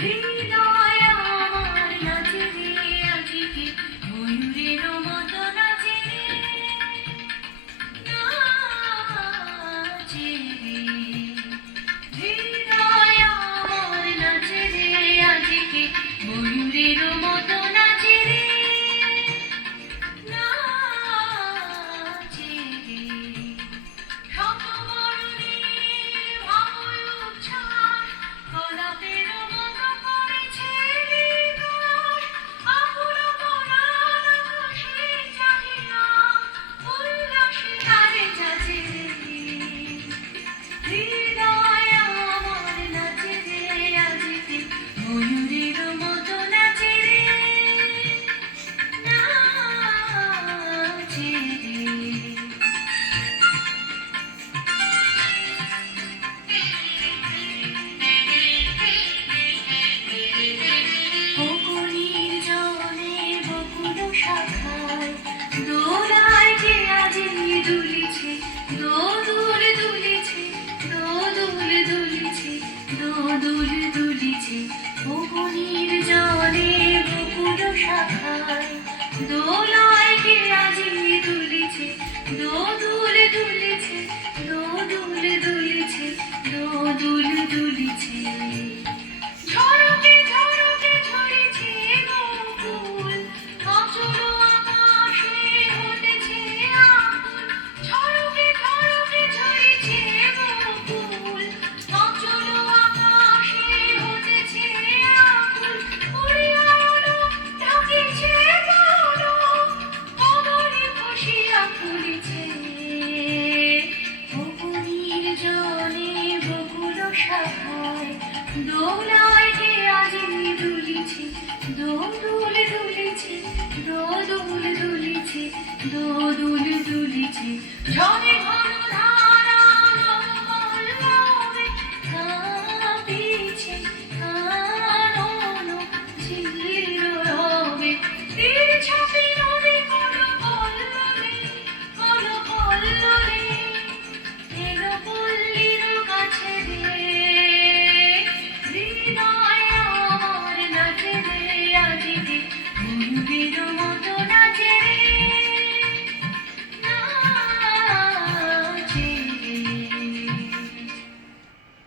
হৃদয় আমার নাচে রে আজকে ময়ূরের মতো নাচে রে, নাচে রে। হৃদয় আমার নাচে রে আজকে ময়ূরের মতো নাচে রে, নাচে রে। শত বরণের ভাঙল উচ্ছ্বাস গোলাপের মতো করেছে বিকাশ, আকুল পরাণ আকাশে চাহিয়া উল্লাসে তারে যাচে রে। হৃদয় আমার নাচে রে আজকে ময়ূরের মতো নাচে রে, নাচে রে। পুকুরের জলে বকুল শাখায় দোলায় কে আজি দুলিছে, দোদুল দুলিছে, দোদুল দুলিছে, দোদুল দুলিছে। পুকুরের জলে বকুল শাখায় দোলায় কে আজি দুলিছে, দোদুল দুলিছে, দোদুল দুলিছে, দোদুল দুলিছে। ঝড়কে ঝড়কে ঝরেছে বকুল, অচল আকাশে হতেছে আকুল। ঝড়কে ঝড়কে ঝরেছে বকুল, অচল আকাশে হতেছে আকুল। উড়িয়া এলো ঢাকিছে বন, অবরে খসিয়া পড়েছে। পুকুরের জলে বকুল শাখায় দোলায় কে আজি দুলিছে, দোদুল দুলিছে, দোদুল দুলিছে, দোদুল দুলিছে। ঝড়ে ঘন